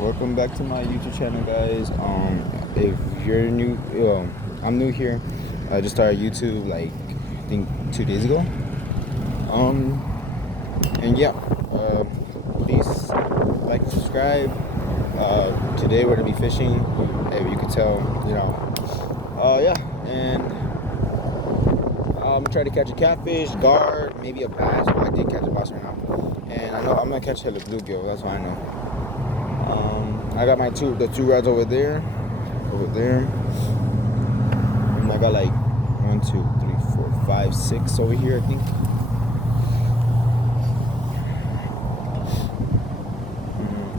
Welcome back to my YouTube channel, guys. If you're new, I'm new here. I just started YouTube like I think 2 days ago. And yeah, please like and subscribe. Today we're gonna be fishing. If you could tell, yeah, and I'm gonna try to catch a catfish, guard, maybe a bass. Well, I did catch a bass right now, and I know I'm gonna catch hella bluegill. That's what I know. I got the two rods over there, and I got like 1, 2, 3, 4, 5, 6 over here, I think.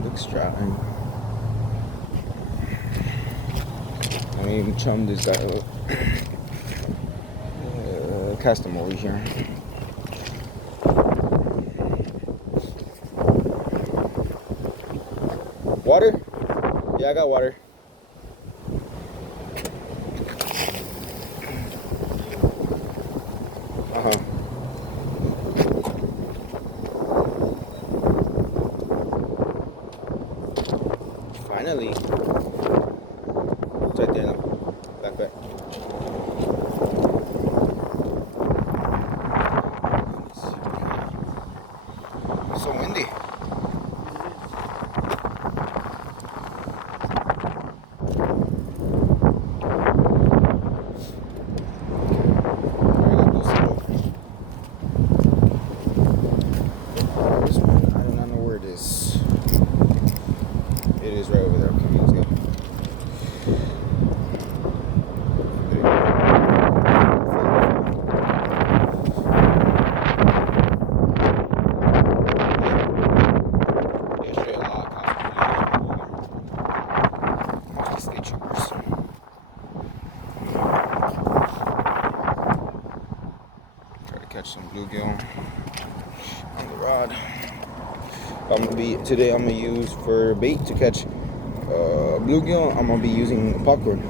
Looks strapping. Let me even chum this guy up. Cast him over here. Water? Yeah, I got water. Finally. It's right there now. Back. It's so windy. It is right over there. Okay, let's go. Try to catch some bluegill on the rod. Today I'm gonna use for bait to catch bluegill. I'm gonna be using popcorn.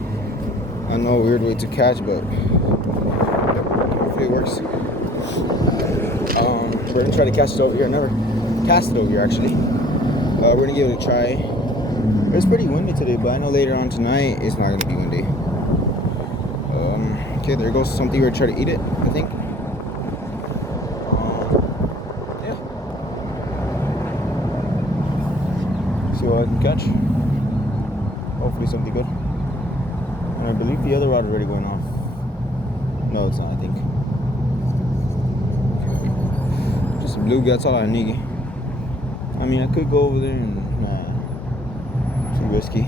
I know, weird way to catch, but hopefully it works. We're gonna try to catch it over here. I never cast it over here actually. We're gonna give it a try. It's pretty windy today, but I know later on tonight it's not gonna be windy. Okay, there goes something. We're trying to eat it, I think. Yeah. See what I can catch. Hopefully something good. And I believe the other rod is already going off. No, it's not, I think. Just some bluegill, that's all I need. I mean, I could go over there and too risky.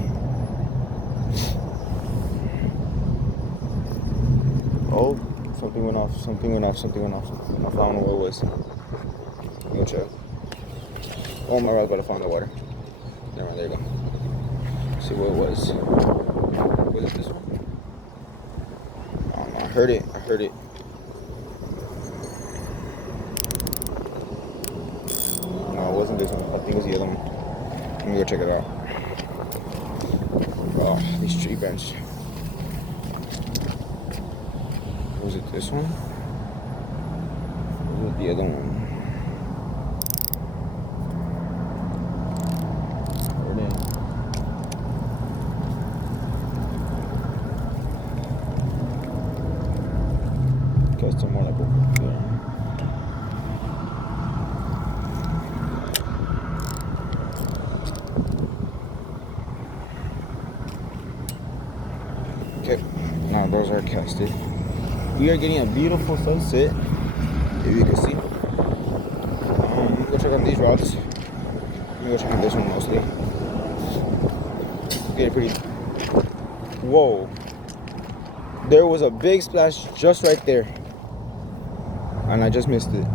Oh, something went off. I don't know what it was. Go check. Oh, my rod's about to fall in the water. Never mind, there you go. See what it was. Was it this one? Oh, no, I heard it. No, it wasn't this one. I think it was the other one. Let me go check it out. Oh, these tree branches. Was it this one? Or was it the other one? Cast some more like over there. Okay, now those are casted. We are getting a beautiful sunset, if you can see. Go check out these rods. Let me go check out this one mostly. Getting pretty. Whoa! There was a big splash just right there, and I just missed it.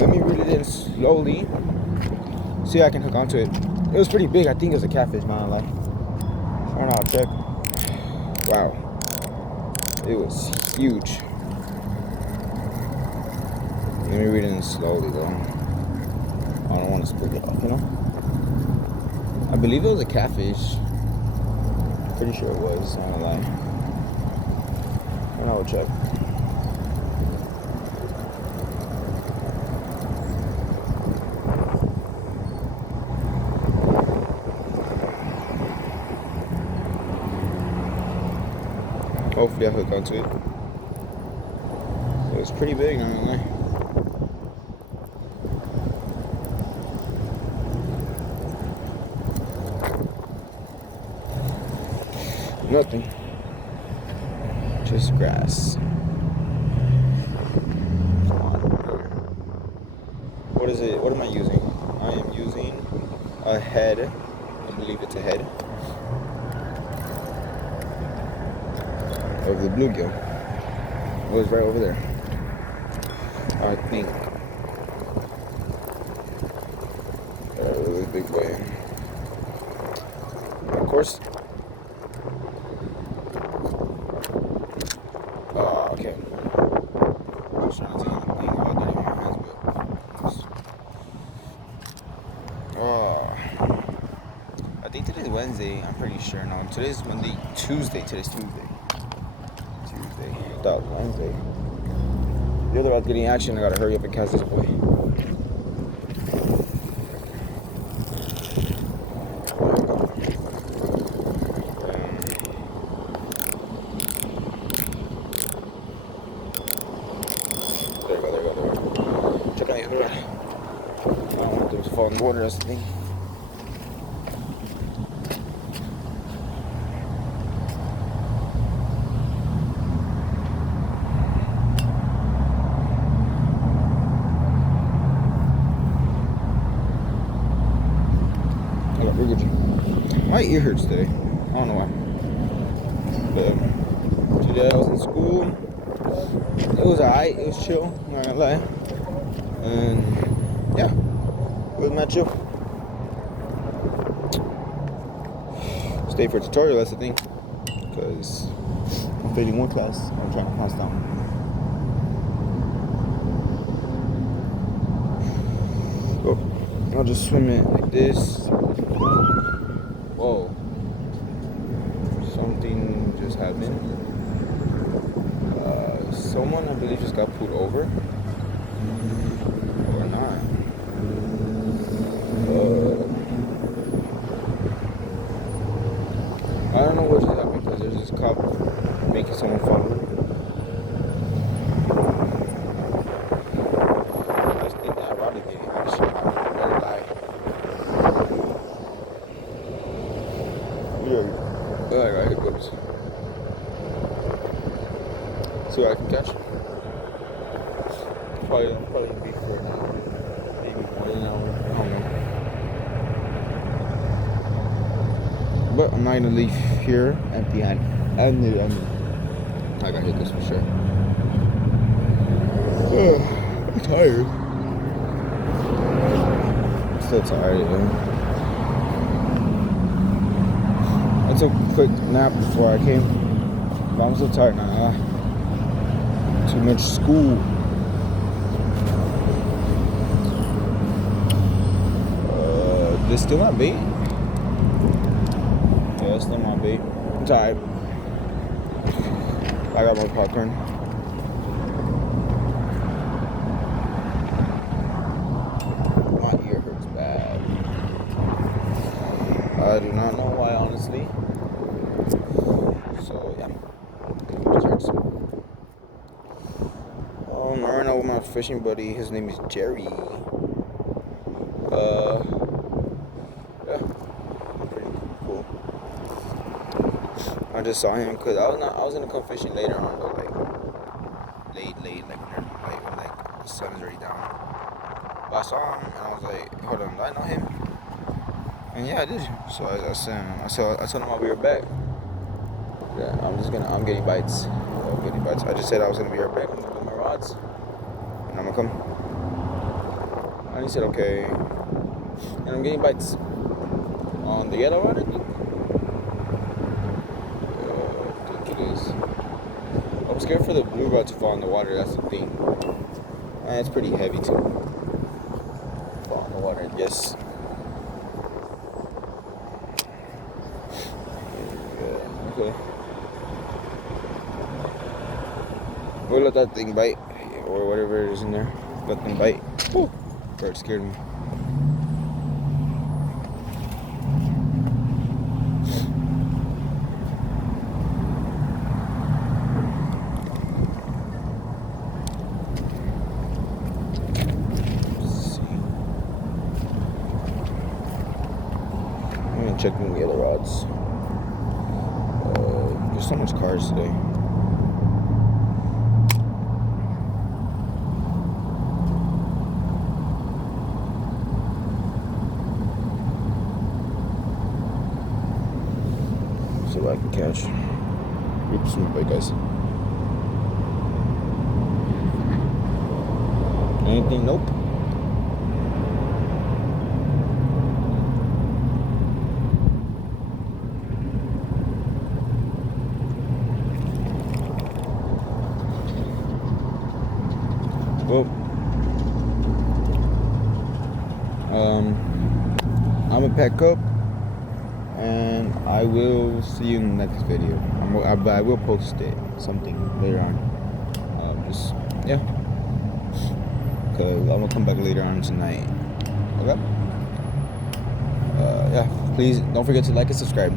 Let me reel it in slowly. See if I can hook onto it. It was pretty big. I think it was a catfish, man. I don't know. I'll check. Wow. It was huge. Let me read it in slowly though. I don't want to split it off, I believe it was a catfish. Pretty sure it was, I'm not gonna lie. And I will check. Hopefully I hook onto it. It was pretty big, not gonna lie. Nothing. Just grass. What is it? What am I using? I am using a head. I believe it's a head of the bluegill. It was right over there. I think. A really big boy. Of course. Okay. I was trying to take the thing out there in my hands, but I think today's Wednesday. I'm pretty sure. No, today's Monday. Tuesday. Today's Tuesday. That Wednesday. The other one's getting action. I gotta hurry up and catch this boy. There you go. Check out your hood. I don't want them to fall in the water, that's the thing. My ear hurts today. I don't know why. But today I was in school. It was alright. It was chill. I'm not gonna lie. And yeah, it was not chill. Stay for a tutorial. That's the thing. Because I'm failing one class. I'm trying to pass down. So I'll just swim it like this. Whoa. Something just happened. Someone, I believe, just got pulled over. Or not. I don't know what just happened because there's this cop making someone follow. I just think that route is getting actually very light. I got hiccups. See what I can catch. Probably gonna be for an hour. Maybe more than an hour. I don't know. But I'm not gonna leave here empty handed. I got hiccups for sure. I'm tired. I'm still tired, yeah. I took a quick nap before I came, but I'm so tired now. Too much school. This still my bait? Yeah, it's still my bait. I'm tired. I got my popcorn. My ear hurts bad. I do not know why, honestly. So yeah, it just hurts. I'm right now with my fishing buddy. His name is Jerry. Yeah, pretty cool. I just saw him because I was gonna come fishing later on, though, like late, when the sun is already down. But I saw him and I was like, hold on, do I know him? And yeah, I did. So I told him I'll be right back. Yeah, I'm getting bites. I just said I was gonna be right back. I'm gonna get my rods, and I'm gonna come. And he said okay. And I'm getting bites on the yellow rod, I think. I think it is. I'm scared for the blue rod to fall in the water. That's the thing. And it's pretty heavy too. Fall in the water, I guess. Yeah, okay. We'll let that thing bite, or whatever is in there. Let them bite. Whew. Bird scared me. checking the other rods. There's so much cars today. See what I can catch. Oops, my bad, guys. Anything? Nope. Well, I'm gonna pack up, and I will see you in the next video. I will post it something later on. Yeah, because I'm gonna come back later on tonight. Okay. Yeah. Please don't forget to like and subscribe.